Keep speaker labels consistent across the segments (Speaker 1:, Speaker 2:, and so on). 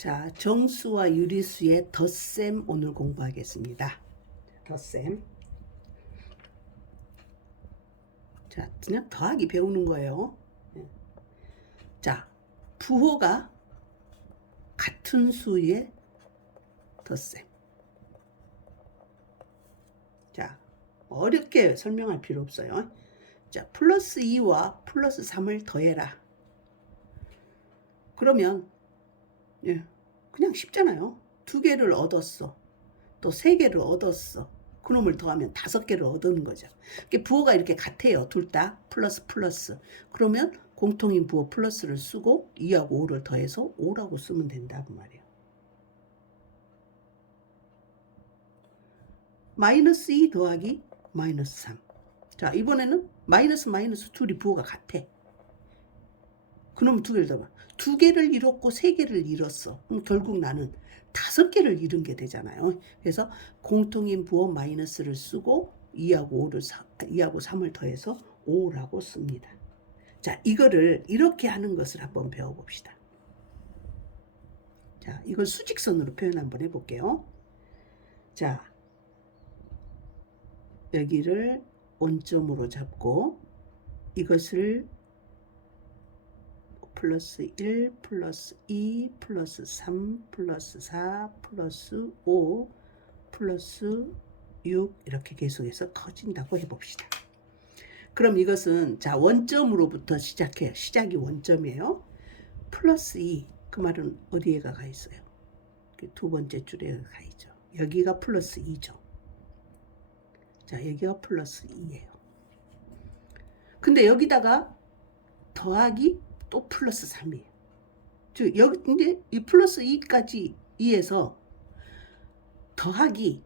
Speaker 1: 자, 정수와 유리수의 덧셈 오늘 공부하겠습니다. 덧셈. 자, 그냥 더하기 배우는 거예요. 예. 자, 부호가 같은 수의 덧셈. 자, 어렵게 설명할 필요 없어요. 자, 플러스 2와 플러스 3을 더해라. 그러면 예, 그냥 쉽잖아요. 두 개를 얻었어. 또 세 개를 얻었어. 그놈을 더하면 다섯 개를 얻는 거죠. 부호가 이렇게 같아요. 둘 다 플러스 플러스. 그러면 공통인 부호 플러스를 쓰고 2하고 5를 더해서 5라고 쓰면 된다고 말이에요. 마이너스 2 더하기 마이너스 3. 자, 이번에는 마이너스 마이너스 둘이 부호가 같아. 그럼 두 개를 더 봐. 두 개를 잃었고 세 개를 잃었어. 그럼 결국 나는 다섯 개를 잃은 게 되잖아요. 그래서 공통인 부호 마이너스를 쓰고 2하고 5를 2하고 3을 더해서 5라고 씁니다. 자, 이거를 이렇게 하는 것을 한번 배워봅시다. 자, 이걸 수직선으로 표현 한번 해볼게요. 자, 여기를 원점으로 잡고 이것을 플러스 1 플러스 2 플러스 3 플러스 4 플러스 5 플러스 6 이렇게 계속해서 커진다고 해봅시다. 그럼 이것은 자 원점으로부터 시작해요. 시작이 원점이에요. 플러스 2. 그 말은 어디에 가 가 있어요? 그두 번째 줄에 가 있죠. 여기가 플러스 2죠. 자 여기가 플러스 2예요. 근데 여기다가 더하기 또 플러스 3이에요. 즉 여기 근데 이 플러스 2까지 2에서 더하기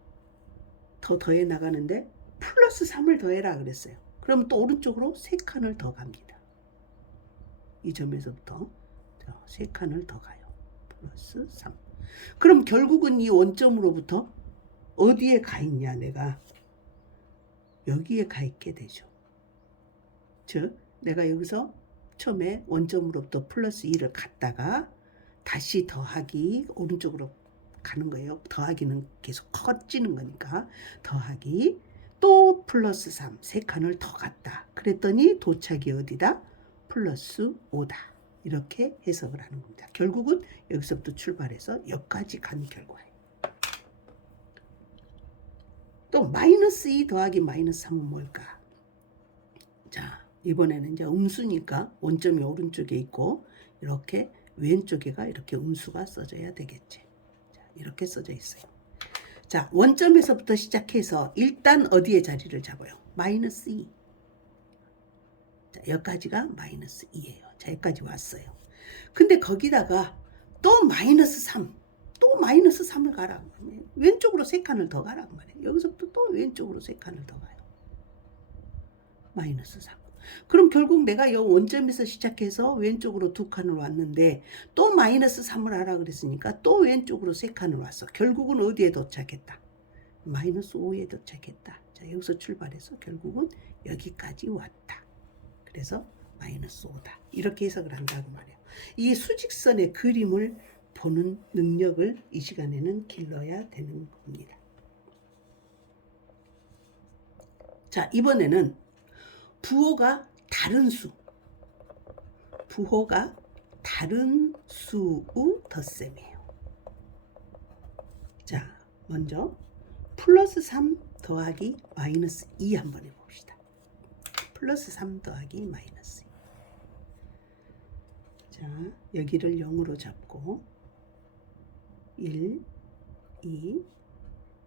Speaker 1: 더 더해 나가는데 플러스 3을 더해라 그랬어요. 그럼 또 오른쪽으로 세 칸을 더 갑니다. 이 점에서부터 자, 세 칸을 더 가요. 플러스 3. 그럼 결국은 이 원점으로부터 어디에 가 있냐 내가 여기에 가 있게 되죠. 즉 내가 여기서 처음에 원점으로부터 플러스 2를 갔다가 다시 더하기 오른쪽으로 가는 거예요. 더하기는 계속 커지는 거니까 더하기 또 플러스 3, 세 칸을 더 갔다. 그랬더니 도착이 어디다? 플러스 5다. 이렇게 해석을 하는 겁니다. 결국은 여기서부터 출발해서 여기까지 간 결과예요. 또 마이너스 2 더하기 마이너스 3은 뭘까? 자, 이번에는 이제 음수니까 원점이 오른쪽에 있고 이렇게 왼쪽에가 이렇게 음수가 써져야 되겠지. 자, 이렇게 써져 있어요. 자, 원점에서부터 시작해서 일단 어디에 자리를 잡아요? 마이너스 2. 자, 여기까지가 마이너스 2예요. 자, 여기까지 왔어요. 근데 거기다가 또 마이너스 3. 또 마이너스 3을 가라. 왼쪽으로 세 칸을 더 가라. 말이에요. 여기서부터 또 왼쪽으로 세 칸을 더 가요. 마이너스 3. 그럼 결국 내가 이 원점에서 시작해서 왼쪽으로 두 칸을 왔는데 또 마이너스 3을 하라 그랬으니까 또 왼쪽으로 세 칸을 왔어. 결국은 어디에 도착했다? 마이너스 5에 도착했다. 자, 여기서 출발해서 결국은 여기까지 왔다. 그래서 마이너스 5다. 이렇게 해석을 한다고 말이에요. 이 수직선의 그림을 보는 능력을 이 시간에는 길러야 되는 겁니다. 자, 이번에는 부호가 다른 수. 부호가 다른 수의 덧셈이에요. 자, 먼저 플러스 3 더하기 마이너스 2 한번 해봅시다. 플러스 3 더하기 마이너스 2. 자, 여기를 0으로 잡고 1, 2,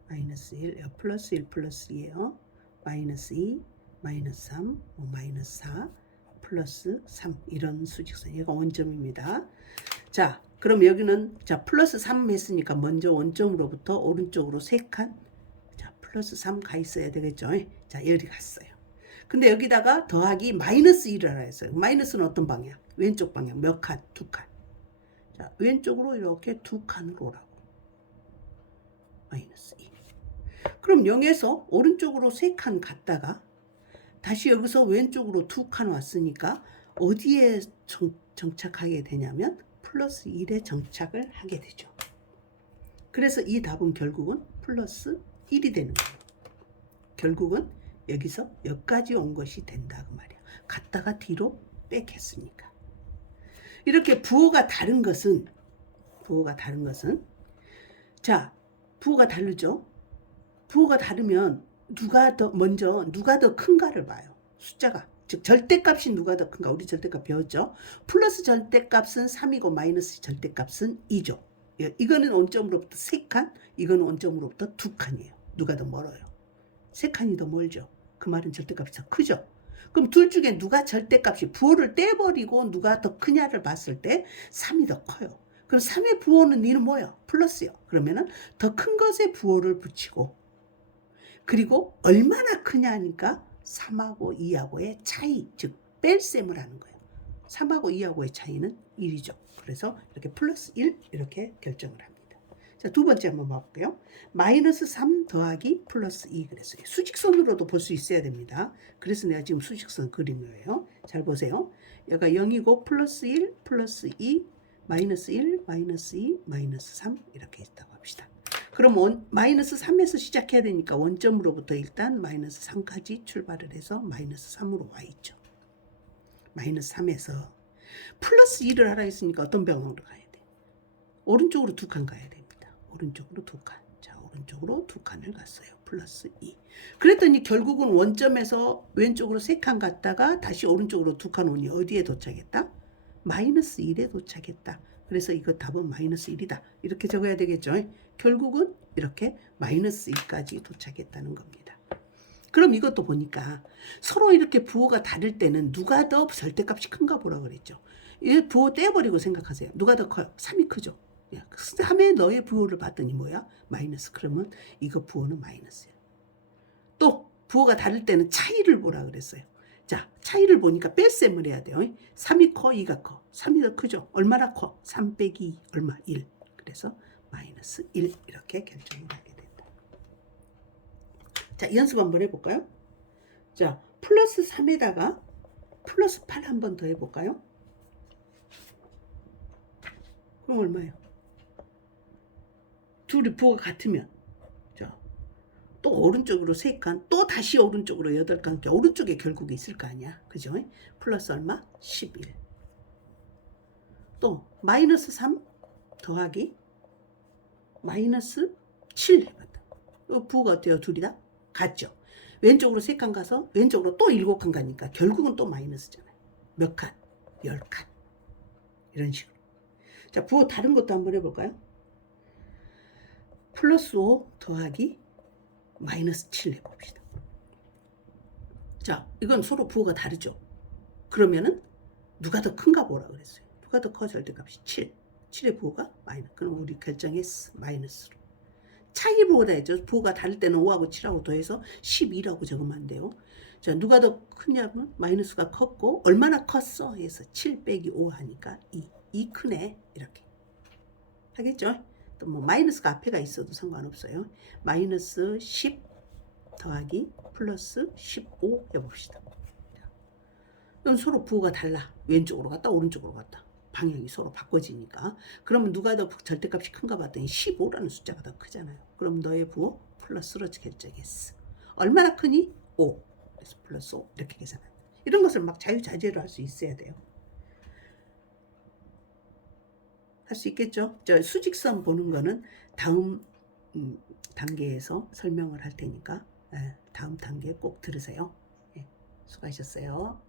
Speaker 1: 마이너스 1, 여 플러스 1 플러스 2예요. 마이너스 2, 마이너스 3, 뭐 마이너스 4, 플러스 3 이런 수직선 얘가 원점입니다. 자, 그럼 여기는 자 플러스 3 했으니까 먼저 원점으로부터 오른쪽으로 세 칸, 자 플러스 3 가 있어야 되겠죠. 자 여기 갔어요. 근데 여기다가 더하기 마이너스 1을 하라 했어요. 마이너스는 어떤 방향? 왼쪽 방향 몇 칸? 두 칸. 자 왼쪽으로 이렇게 두 칸을 오라고. 마이너스 2. 그럼 0에서 오른쪽으로 세칸 갔다가 다시 여기서 왼쪽으로 두 칸 왔으니까 어디에 정, 정착하게 되냐면 플러스 1에 정착을 하게 되죠. 그래서 이 답은 결국은 플러스 1이 되는 거예요. 결국은 여기서 여기까지 온 것이 된다 그 말이야. 갔다가 뒤로 빽했으니까. 이렇게 부호가 다른 것은 부호가 다른 것은 자 부호가 다르죠. 부호가 다르면 누가 더 먼저 누가 더 큰가를 봐요. 숫자가 즉 절대값이 누가 더 큰가 우리 절대값 배웠죠. 플러스 절대값은 3이고 마이너스 절대값은 2죠. 예, 이거는 원점으로부터 3칸, 이거는 원점으로부터 2칸이에요. 누가 더 멀어요? 3칸이 더 멀죠. 그 말은 절대값이 더 크죠. 그럼 둘 중에 누가 절대값이 부호를 떼버리고 누가 더 크냐를 봤을 때 3이 더 커요. 그럼 3의 부호는 니는 뭐야? 플러스요. 그러면은 더 큰 것에 부호를 붙이고 그리고 얼마나 크냐니까 3하고 2하고의 차이, 즉 뺄셈을 하는 거예요. 3하고 2하고의 차이는 1이죠. 그래서 이렇게 플러스 1 이렇게 결정을 합니다. 자, 두 번째 한번 봐볼게요. 마이너스 3 더하기 플러스 2 그랬어요. 수직선으로도 볼 수 있어야 됩니다. 그래서 내가 지금 수직선 그린 거예요. 잘 보세요. 여기가 0이고 플러스 1, 플러스 2, 마이너스 1, 마이너스 2, 마이너스 3 이렇게 있다고 합시다. 그럼 원, 마이너스 3에서 시작해야 되니까 원점으로부터 일단 마이너스 3까지 출발을 해서 마이너스 3으로 와 있죠. 마이너스 3에서 플러스 2를 하라 했으니까 어떤 방향으로 가야 돼? 오른쪽으로 두 칸 가야 됩니다. 오른쪽으로 두 칸. 자, 오른쪽으로 두 칸을 갔어요. 플러스 2. 그랬더니 결국은 원점에서 왼쪽으로 세 칸 갔다가 다시 오른쪽으로 두 칸 오니 어디에 도착했다? 마이너스 1에 도착했다. 그래서 이거 답은 마이너스 1이다. 이렇게 적어야 되겠죠. 결국은 이렇게 마이너스 1까지 도착했다는 겁니다. 그럼 이것도 보니까 서로 이렇게 부호가 다를 때는 누가 더 절대값이 큰가 보라 그랬죠. 이 부호 떼버리고 생각하세요. 누가 더 커요? 3이 크죠. 3의 너의 부호를 봤더니 뭐야? 마이너스. 그러면 이거 부호는 마이너스예요. 또 부호가 다를 때는 차이를 보라 그랬어요. 자, 차이를 보니까 뺄셈을 해야 돼요. 3이 커, 2가 커. 3이 더 크죠? 얼마나 커? 3 빼기 2, 얼마? 1. 그래서 마이너스 1 이렇게 결정을 하게 된다. 자, 연습 한번 해볼까요? 자, 플러스 3에다가 플러스 8 한번 더 해볼까요? 그럼 얼마예요? 둘이 부호가 같으면 자, 또 오른쪽으로 3칸, 또 다시 오른쪽으로 8칸, 오른쪽에 결국에 있을 거 아니야. 그죠? 플러스 얼마? 11. 또 마이너스 3 더하기 마이너스 7 해봤다. 어, 부호가 어때요? 둘이 다? 같죠? 왼쪽으로 3칸 가서 왼쪽으로 또 7칸 가니까 결국은 또 마이너스잖아요. 몇 칸? 10칸. 이런 식으로. 자, 부호 다른 것도 한번 해볼까요? 플러스 5 더하기 마이너스 7 해봅시다. 자, 이건 서로 부호가 다르죠? 그러면은 누가 더 큰가 보라 그랬어요. 누가 더 커? 절대값이 7. 7의 부호가 마이너스. 그럼 우리 결정했어. 마이너스로. 차이 부호다 했죠. 부호가 다를 때는 5하고 7하고 더해서 12라고 적으면 안 돼요. 자, 누가 더 크냐면 마이너스가 컸고 얼마나 컸어? 해서 7 빼기 5 하니까 2. 2 크네. 이렇게. 하겠죠? 또 뭐 마이너스가 앞에가 있어도 상관없어요. 마이너스 10 더하기 플러스 15 해봅시다. 그럼 서로 부호가 달라. 왼쪽으로 갔다 오른쪽으로 갔다. 방향이 서로 바꿔지니까. 그러면 누가 더 절대값이 큰가 봤더니 15라는 숫자가 더 크잖아요. 그럼 너의 부호 플러스로 결정했어. 얼마나 크니? 5. 그래서 플러스 5 이렇게 계산한다. 이런 것을 막 자유자재로 할 수 있어야 돼요. 할 수 있겠죠? 저 수직선 보는 거는 다음 음, 단계에서 설명을 할 테니까 예, 다음 단계 꼭 들으세요. 예, 수고하셨어요.